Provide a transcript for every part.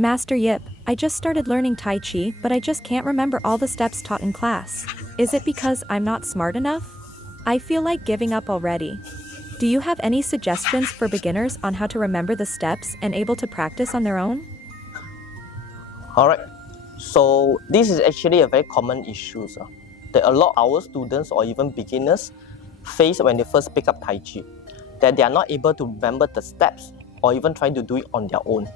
Master Yip, I just started learning Tai Chi, but I just can't remember all the steps taught in class. Is it because I'm not smart enough? I feel like giving up already. Do you have any suggestions for beginners on how to remember the steps and able to practice on their own? Alright, so this is actually a very common issue that a lot of our students or even beginners face when they first pick up Tai Chi, that they are not able to remember the steps or even trying to do it on their own.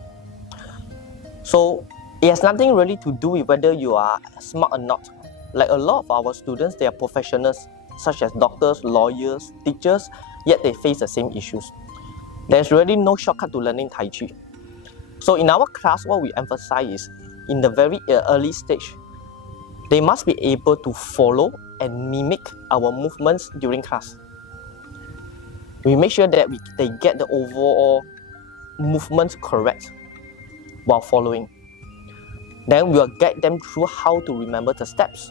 So it has nothing really to do with whether you are smart or not. Like a lot of our students, they are professionals such as doctors, lawyers, teachers, yet they face the same issues. There's really no shortcut to learning Tai Chi. So in our class, what we emphasize is in the very early stage, they must be able to follow and mimic our movements during class. We make sure that they get the overall movements correct while following. Then we'll guide them through how to remember the steps.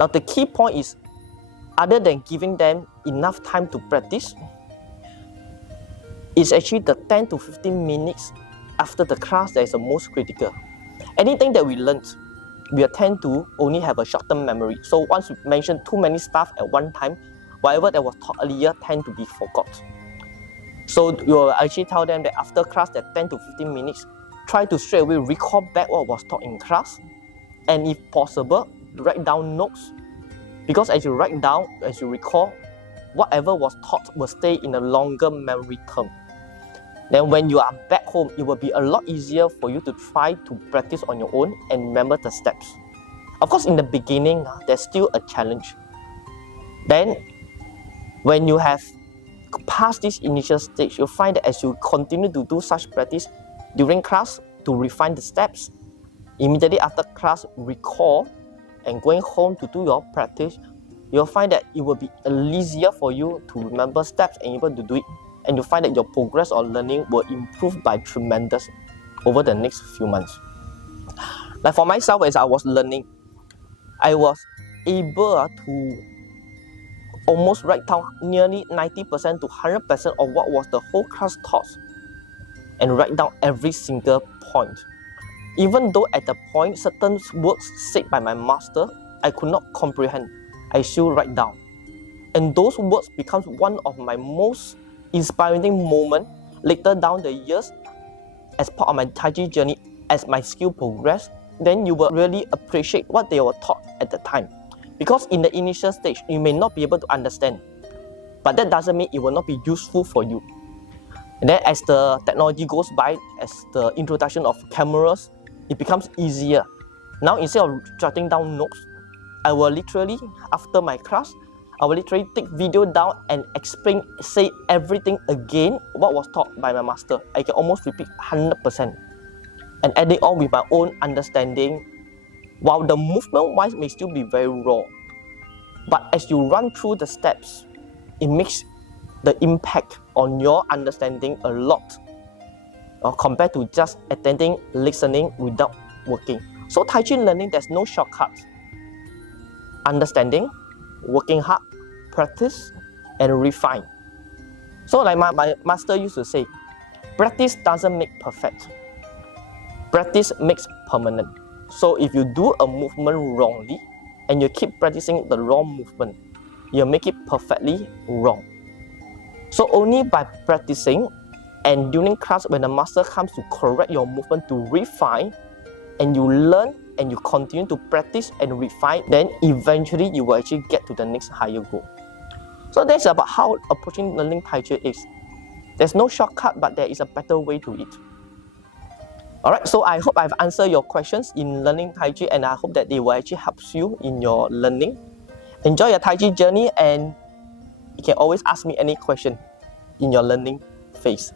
Now the key point is, other than giving them enough time to practice, it's actually the 10 to 15 minutes after the class that is the most critical. Anything that we learned, we tend to only have a short-term memory. So once we mention too many stuff at one time, whatever that was taught earlier tend to be forgot. So you will actually tell them that after class, that 10 to 15 minutes, try to straight away recall back what was taught in class, and if possible, write down notes. Because as you write down, as you recall, whatever was taught will stay in a longer memory term. Then when you are back home, it will be a lot easier for you to try to practice on your own and remember the steps. Of course, in the beginning, there's still a challenge. Then, when you have passed this initial stage, you'll find that as you continue to do such practice during class to refine the steps, immediately after class, recall, and going home to do your practice, you'll find that it will be easier for you to remember steps and able to do it. And you'll find that your progress or learning will improve by tremendous over the next few months. Like for myself, as I was learning, I was able to almost write down nearly 90% to 100% of what was the whole class taught and write down every single point. Even though at the point certain words said by my master I could not comprehend, I still write down. And those words becomes one of my most inspiring moments later down the years as part of my Tai Chi journey. As my skill progressed, then you will really appreciate what they were taught at the time. Because in the initial stage, you may not be able to understand, but that doesn't mean it will not be useful for you. And then as the technology goes by, as the introduction of cameras, it becomes easier. Now instead of jotting down notes, I will literally, after my class, I will literally take video down and explain, say everything again, what was taught by my master. I can almost repeat 100% and adding on with my own understanding, while the movement-wise may still be very raw. But as you run through the steps, it makes the impact on your understanding a lot compared to just attending, listening without working. So Tai Chi learning, there's no shortcut. Understanding, working hard, practice, and refine. So like my master used to say, practice doesn't make perfect. Practice makes permanent. So if you do a movement wrongly and you keep practicing the wrong movement, you'll make it perfectly wrong. So only by practicing and during class when the master comes to correct your movement to refine, and you learn and you continue to practice and refine, then eventually you will actually get to the next higher goal. So that's about how approaching learning Tai Chi is. There's no shortcut, but there is a better way to it. Alright, so I hope I've answered your questions in learning Tai Chi, and I hope that they will actually help you in your learning. Enjoy your Tai Chi journey, and you can always ask me any question in your learning phase.